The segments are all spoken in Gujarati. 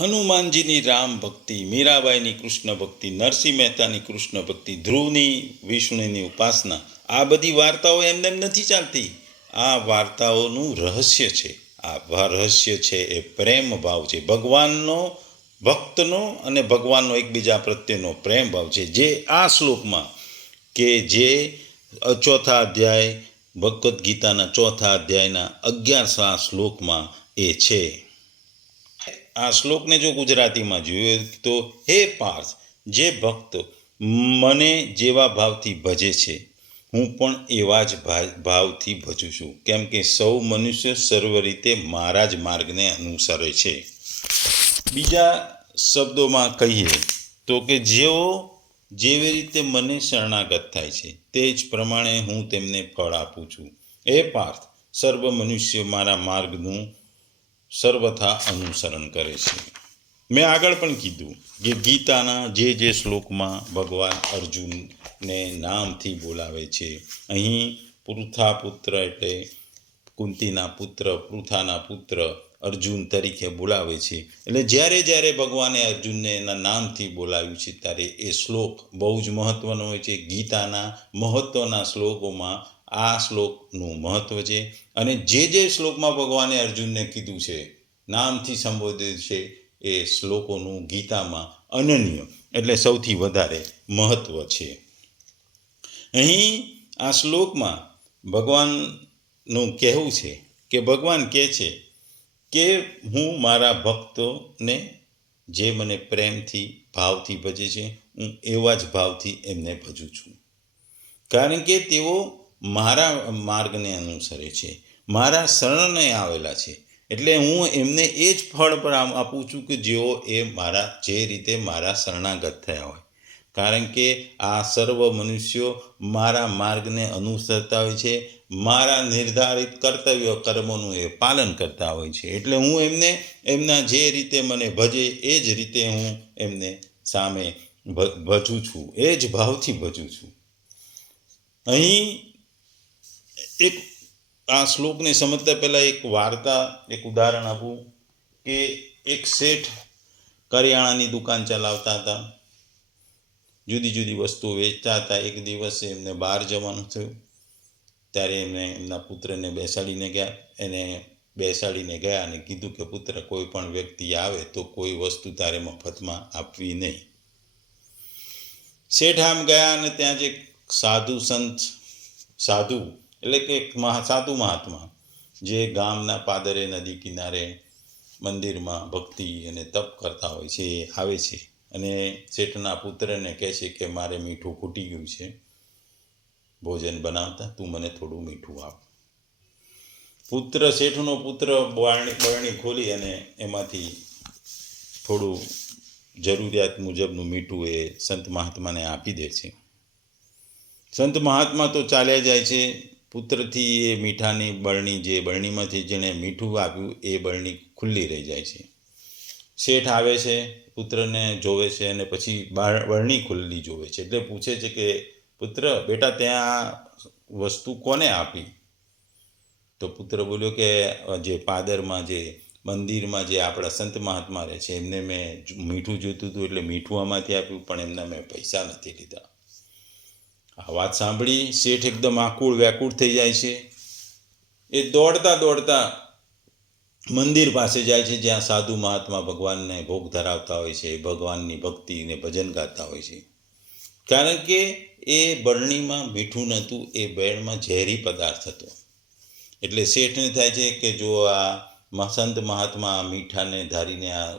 હનુમાનજીની રામ ભક્તિ, મીરાબાઈની કૃષ્ણ ભક્તિ, નરસિંહ મહેતાની કૃષ્ણ ભક્તિ, ધ્રુવની, વિષ્ણુની ઉપાસના, આ બધી વાર્તાઓ એમને નથી ચાલતી. આ વાર્તાઓનું રહસ્ય છે. આ રહસ્ય છે એ પ્રેમ ભાવ છે. ભગવાનનો ભક્તનો અને ભગવાનનો એકબીજા પ્રત્યેનો પ્રેમ ભાવ છે. જે આ શ્લોકમાં કે જે ચોથા અધ્યાય ભગવદ્ ગીતાના ચોથા અધ્યાયના અગિયારસા શ્લોકમાં એ છે. આ શ્લોકને જો ગુજરાતીમાં જોયો તો, હે પાર્થ, જે ભક્ત મને જેવા ભાવથી ભજે છે, હું પણ એવા જ ભાવથી ભજું છું. કેમ કે સૌ મનુષ્ય સર્વ રીતે મારા જ માર્ગને અનુસરે છે. બીજા શબ્દોમાં કહીએ તો કે, જેઓ જેવી રીતે મને શરણાગત થાય છે, તે જ પ્રમાણે હું તેમને ફળ આપું છું. એ પાર્થ, સર્વ મનુષ્ય મારા માર્ગનું સર્વથા અનુસરણ કરે છે. મેં આગળ પણ કીધું કે ગીતાના જે જે શ્લોકમાં ભગવાન અર્જુનને નામથી બોલાવે છે, અહીં પૃથા પુત્ર એટલે કુંતીના પુત્ર, પૃથાના પુત્ર અર્જુન તરીકે બોલાવે છે. એટલે જ્યારે જ્યારે ભગવાને અર્જુનને એના નામથી બોલાવ્યું છે, ત્યારે એ શ્લોક બહુ જ મહત્ત્વનો હોય છે. ગીતાના મહત્ત્વના શ્લોકોમાં આ શ્લોકનું મહત્ત્વ છે અને જે જે શ્લોકમાં ભગવાને અર્જુનને કીધું છે, નામથી સંબોધિત છે, એ શ્લોકોનું ગીતામાં અનન્ય એટલે સૌથી વધારે મહત્ત્વ છે. અહીં આ શ્લોકમાં ભગવાનનું કહેવું છે કે ભગવાન કહે છે કે હું મારા ભક્તોને જે મને પ્રેમથી, ભાવથી ભજે છે, હું એવા જ ભાવથી એમને ભજું છું. કારણ કે તેઓ મારા માર્ગને અનુસરે છે. મારા શરણને આવેલા છે. એટલે હું એમને એ જ ફળ પર આપું છું કે જેઓ એ મારા, જે રીતે મારા શરણાગત થયા હોય. કારણ કે આ સર્વ મનુષ્યો મારા માર્ગને અનુસરતા હોય છે. મારા નિર્ધારિત કર્તવ્ય કર્મોનું એ પાલન કરતા હોય છે. એટલે હું એમને, એમના જે રીતે મને ભજે, એ જ રીતે હું એમને સામે ભજું છું. એ જ ભાવથી ભજું છું. અહીં એક આ શ્લોકને સમજતા પહેલાં એક વાર્તા, એક ઉદાહરણ આપું કે એક શેઠ કરિયાણાની દુકાન ચલાવતા હતા. જુદી જુદી વસ્તુઓ વેચતા હતા. એક દિવસે એમને બહાર જવાનું થયું. ત્યારે એમને એમના પુત્રને બેસાડીને ગયા. એને બેસાડીને ગયા અને કીધું કે, પુત્ર, કોઈ પણ વ્યક્તિ આવે તો કોઈ વસ્તુ તારે મફતમાં આપવી નહીં. શેઠ આમ ગયા અને ત્યાં જે સાધુ સંત, સાધુ એટલે કે એક મહા, સાધુ મહાત્મા, જે ગામના પાદરે, નદી કિનારે, મંદિરમાં ભક્તિ અને તપ કરતા હોય છે, એ આવે છે. અને શેઠના પુત્રને કહે છે કે, મારે મીઠું ખૂટી ગયું છે. ભોજન બનાવતા, તું મને થોડું મીઠું આપ. પુત્ર, શેઠનો પુત્ર બરણી બરણી ખોલી અને એમાંથી થોડું જરૂરિયાત મુજબનું મીઠું એ સંત મહાત્માને આપી દે છે. સંત મહાત્મા તો ચાલ્યા જાય છે પુત્રથી એ મીઠાની બરણી જે બરણીમાંથી જેણે મીઠું આપ્યું એ બરણી ખુલ્લી રહી જાય છે. શેઠ આવે છે, પુત્રને જોવે છે અને પછી બાર- બરણી ખુલ્લી જોવે છે. એટલે પૂછે છે કે, પુત્ર, બેટા, ત્યાં વસ્તુ કોને આપી? તો પુત્ર બોલ્યો કે, જે પાદરમાં જે મંદિરમાં જે આપણા સંત મહાત્મા રહે છે, એમને મેં મીઠું જોઈતું હતું એટલે મીઠું આમાંથી આપ્યું, પણ એમના મેં પૈસા નથી લીધા. આ વાત સાંભળી, શેઠ એકદમ આકુળ વ્યાકુળ થઈ જાય છે. એ દોડતા દોડતા મંદિર પાસે જાય છે, જ્યાં સાધુ મહાત્મા ભગવાનને ભોગ ધરાવતા હોય છે, ભગવાનની ભક્તિને ભજન ગાતા હોય છે. કારણ કે એ બરણીમાં મીઠું નહોતું, એ બેળમાં ઝેરી પદાર્થ હતો. એટલે શેઠને થાય છે કે જો આ સંત મહાત્મા મીઠાને ધારીને આ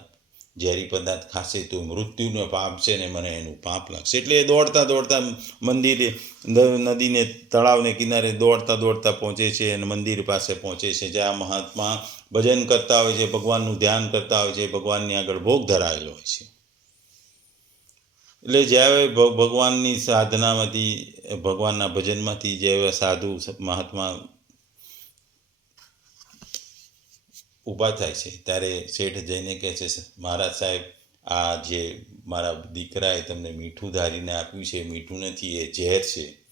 ઝેરી પદાર્થ ખાશે તો મૃત્યુનો પાપ છે ને મને એનું પાપ લાગશે. એટલે એ દોડતા દોડતા મંદિરે નદીને, તળાવને કિનારે દોડતા દોડતા પહોંચે છે અને મંદિર પાસે પહોંચે છે. જ્યાં મહાત્મા ભજન કરતા હોય છે, ભગવાનનું ધ્યાન કરતા હોય છે, ભગવાનની આગળ ભોગ ધરાયેલો હોય છે. એટલે જ્યારે ભગવાનની સાધનામાંથી, ભગવાનના ભજનમાંથી જે સાધુ મહાત્મા ઊભા થાય છે. ત્યારે શેઠ જઈને કહે છે મહારાજ સાહેબ, આ જે મારા દીકરાએ તમને મીઠું ધારીને આપ્યું છે, મીઠું નથી, એ ઝેર છે.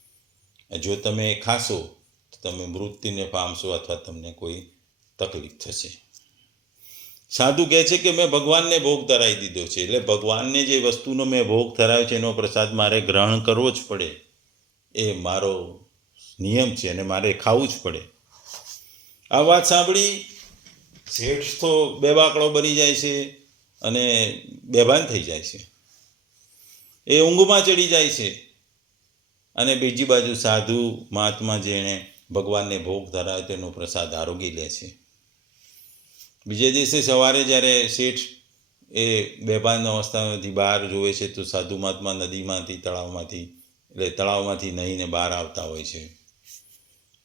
જો તમે ખાશો, તો તમે મૃત્યુને પામશો અથવા તમને કોઈ તકલીફ થશે. સાધુ કહે છે કે, મેં ભગવાનને ભોગ ધરાવી દીધો છે. એટલે ભગવાનને જે વસ્તુનો મેં ભોગ ધરાવ્યો છે, એનો પ્રસાદ મારે ગ્રહણ કરવો જ પડે. એ મારો નિયમ છે અને મારે ખાવું જ પડે. આ વાત સાંભળી શેઠ તો બેબાકડો બની જાય છે અને બેભાન થઈ જાય છે. એ ઊંઘમાં ચડી જાય છે. અને બીજી બાજુ સાધુ મહાત્મા જેણે ભગવાનને ભોગ ધરાવે તેનો પ્રસાદ આરોગી લે છે. બીજે દિવસે સવારે જ્યારે શેઠ એ બેભાન અવસ્થામાંથી બહાર જોવે છે તો સાધુ મહાત્મા નદીમાંથી, તળાવમાંથી, એટલે તળાવમાંથી નહીંને બહાર આવતા હોય છે.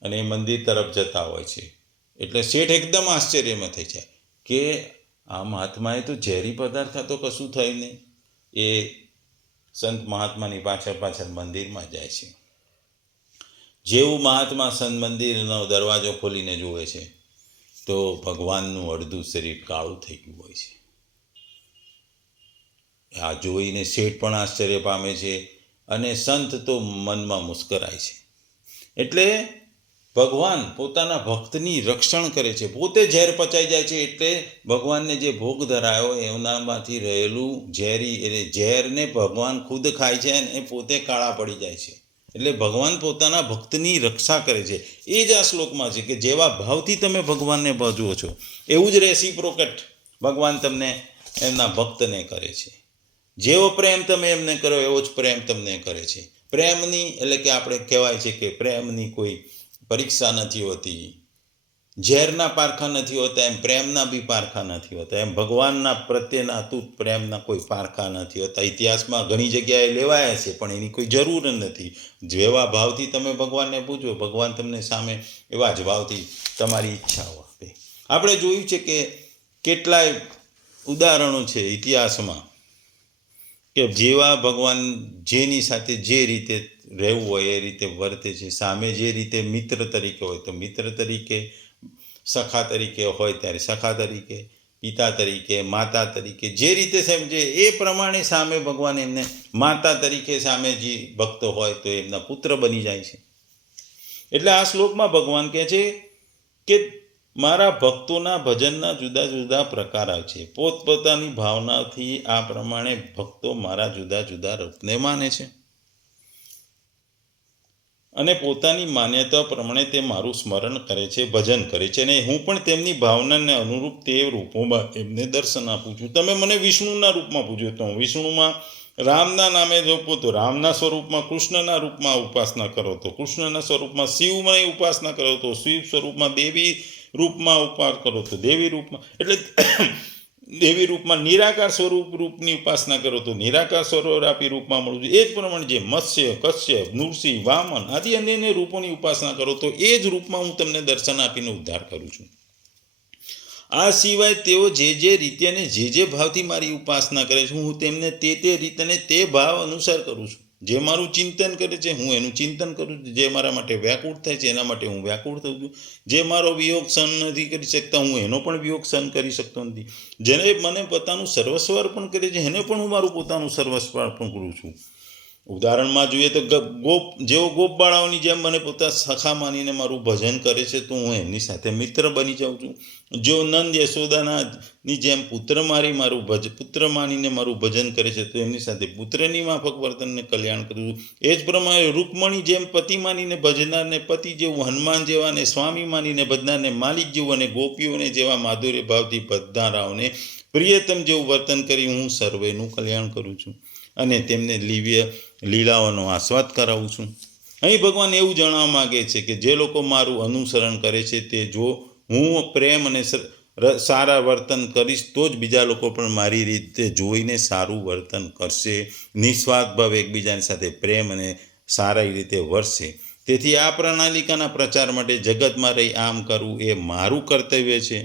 અને એ મંદિર તરફ જતા હોય છે. એટલે શેઠ એકદમ આશ્ચર્યમાં થઈ જાય કે આ મહાત્માએ તો ઝેરી પદાર્થ તો કશું થયું નહીં. એ સંત મહાત્માની પાછળ પાછળ મંદિરમાં જાય છે. જેવું મહાત્મા સંત મંદિરનો દરવાજો ખોલીને જુએ છે, તો ભગવાનનું અડધું શરીર કાળું થઈ ગયું હોય છે. આ જોઈને શેઠ પણ આશ્ચર્ય પામે છે અને સંત તો મનમાં મુસ્કરાય છે. એટલે ભગવાન પોતાના ભક્તની રક્ષણ કરે છે. પોતે ઝેર પચાઈ જાય છે એટલે ભગવાનને જે ભોગ ધરાયો એમનામાંથી રહેલું ઝેરી એટલે ઝેરને ભગવાન ખુદ ખાય છે અને એ પોતે કાળા પડી જાય છે. એટલે ભગવાન પોતાના ભક્તની રક્ષા કરે છે. એ જ આ શ્લોકમાં છે કે જેવા ભાવથી તમે ભગવાનને ભજવો છો, એવું જ રેસીપ્રોકેટ ભગવાન તમને એમના ભક્તને કરે છે. જેવો પ્રેમ તમે એમને કરો એવો જ પ્રેમ તમને કરે છે. પ્રેમની એટલે કે આપણે કહેવાય છે કે પ્રેમની કોઈ પરીક્ષા નથી હોતી, ઝેરના પારખા નથી હોતા, એમ પ્રેમના બી પારખા નથી હોતા, એમ ભગવાનના પ્રત્યેના અતૂટ પ્રેમના કોઈ પારખા નથી હોતા. ઇતિહાસમાં ઘણી જગ્યાએ લેવાયા છે, પણ એની કોઈ જરૂર નથી. જેવા ભાવથી તમે ભગવાનને પૂછો ભગવાન તમને સામે એવા જ ભાવથી તમારી ઈચ્છાઓ આપે. આપણે જોયું છે કે કેટલાય ઉદાહરણો છે ઇતિહાસમાં કે જેવા ભગવાન જેની સાથે જે રીતે રહેવું હોય એ રીતે વર્તે છે. સામે જે રીતે મિત્ર તરીકે હોય, તો મિત્ર તરીકે, સખા તરીકે હોય ત્યારે સખા તરીકે, પિતા તરીકે, માતા તરીકે, જે રીતે સમજે એ પ્રમાણે સામે ભગવાન એમને માતા તરીકે સામે જે ભક્તો હોય તો એમના પુત્ર બની જાય છે. એટલે આ શ્લોકમાં ભગવાન કહે છે કે મારા ભક્તોના ભજનના જુદા જુદા પ્રકાર છે. પોતપોતાની ભાવનાથી આ પ્રમાણે ભક્તો મારા જુદા જુદા રૂપને માને છે. અને પોતાની માન્યતા પ્રમાણે તે મારું સ્મરણ કરે છે, ભજન કરે છે અને હું પણ તેમની ભાવનાને અનુરૂપ તે રૂપોમાં એમને દર્શન આપું છું. તમે મને વિષ્ણુના રૂપમાં પૂછ્યો તો હું વિષ્ણુમાં રામના નામે જોપો તો રામના સ્વરૂપમાં, કૃષ્ણના રૂપમાં ઉપાસના કરો તો કૃષ્ણના સ્વરૂપમાં શિવમય ઉપાસના કરો તો શિવ સ્વરૂપમાં, દેવી રૂપમાં ઉપાસ કરો તો દેવી રૂપમાં. એટલે દેવી રૂપમાં નિરાકાર સ્વરૂપ રૂપની ઉપાસના કરો તો નિરાકાર સ્વરૂપી રૂપમાં મળું છું એ જ પ્રમાણે જે મત્સ્ય કશ્યપ નૃસિંહ, વામન આદિ અન્ય રૂપોની ઉપાસના કરો તો એ જ રૂપમાં હું તમને દર્શન આપીને ઉદ્ધાર કરું છું. આ સિવાય તેઓ જે જે રીતે અને જે જે ભાવથી મારી ઉપાસના કરે છે, હું તેમને તે તે રીતે તે ભાવ અનુસાર કરું છું. જે મારું ચિંતન કરે છે, હું એનું ચિંતન કરું છું. જે મારા માટે વ્યાકુળ થાય છે, એના માટે હું વ્યાકુળ થઉં છું. જે મારો વિયોગ સહન નથી કરી શકતા, હું એનો પણ વિયોગ સહન કરી શકતો નથી. જેને મને પોતાનું સર્વસ્વ અર્પણ કરે છે, એને પણ હું મારું પોતાનું સર્વસ્વ અર્પણ કરું છું. ઉદાહરણમાં જોઈએ તો ગોપ જેઓ ગોપ બાળાઓની જેમ મને પોતા સખા માનીને મારું ભજન કરે છે, તો હું એમની સાથે મિત્ર બની જાઉં છું. જો નંદ યશોદાના ની જેમ પુત્ર મારી મારું ભજ પુત્ર માનીને મારું ભજન કરે છે, તો એમની સાથે પુત્રની માફક વર્તનને કલ્યાણ કરું છું. એ જ પ્રમાણે રૂકમણી જેમ પતિ માનીને ભજનારને, પતિ જેવું હનુમાન જેવા ને સ્વામી માનીને ભજનારને, માલિક જેવું અને ગોપીઓને જેવા માધુર્ય ભાવથી ભજનારાઓને પ્રિયતમ જેવું વર્તન કરી હું સર્વેનું કલ્યાણ કરું છું. અને તેમને લીવ્ય લીલાઓનો આસ્વાદ કરાવું છું. અહીં ભગવાન એવું જણાવવા માગે છે કે જે લોકો મારું અનુસરણ કરે છે તે જો હું પ્રેમ અને સારા વર્તન કરીશ તો જ બીજા લોકો પણ મારી રીતે જોઈને સારું વર્તન કરશે. નિસ્વાર્થ ભાવે એકબીજાની સાથે પ્રેમ અને સારી રીતે વરસે. તેથી આ પ્રણાલિકાના પ્રચાર માટે જગતમાં રહી આમ કરવું એ મારું કર્તવ્ય છે.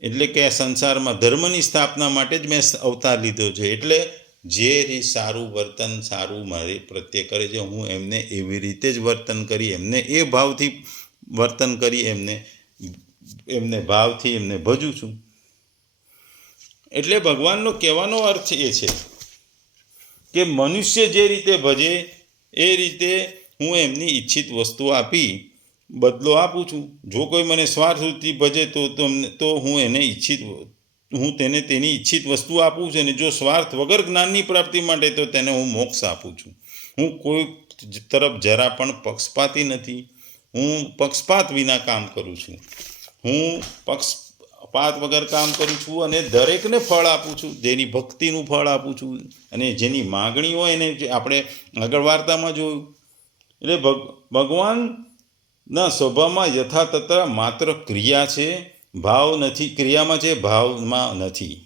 એટલે કે આ સંસારમાં ધર્મની સ્થાપના માટે જ મેં અવતાર લીધો છે. એટલે જે રી સારું વર્તન, સારું મારી પ્રત્યે કરે છે, હું એમને એવી રીતે જ વર્તન કરી, એમને એ ભાવથી વર્તન કરી, એમને એમને ભાવથી એમને ભજું છું. એટલે ભગવાનનો કહેવાનો અર્થ એ છે કે મનુષ્ય જે રીતે ભજે, એ રીતે હું એમની ઈચ્છિત વસ્તુ આપી બદલો આપું છું. જો કોઈ મને સ્વાર્થથી ભજે તો તો હું એને ઈચ્છિત હું તેને તેની ઈચ્છિત વસ્તુ આપું છું અને જો સ્વાર્થ વગર જ્ઞાનની પ્રાપ્તિ માટે તો તેને હું મોક્ષ આપું છું. હું કોઈ તરફ જરા પણ પક્ષપાતી નથી. હું પક્ષપાત વિના કામ કરું છું. હું પક્ષપાત વગર કામ કરું છું અને દરેકને ફળ આપું છું. જેની ભક્તિનું ફળ આપું છું અને જેની માગણી હોય એને આપણે આગળ વાર્તામાં જોયું. એટલે ભગ, ભગવાનના સ્વભાવમાં યથાતથા માત્ર ક્રિયા છે. ભાવ નથી ક્રિયામાં છે ભાવમાં નથી.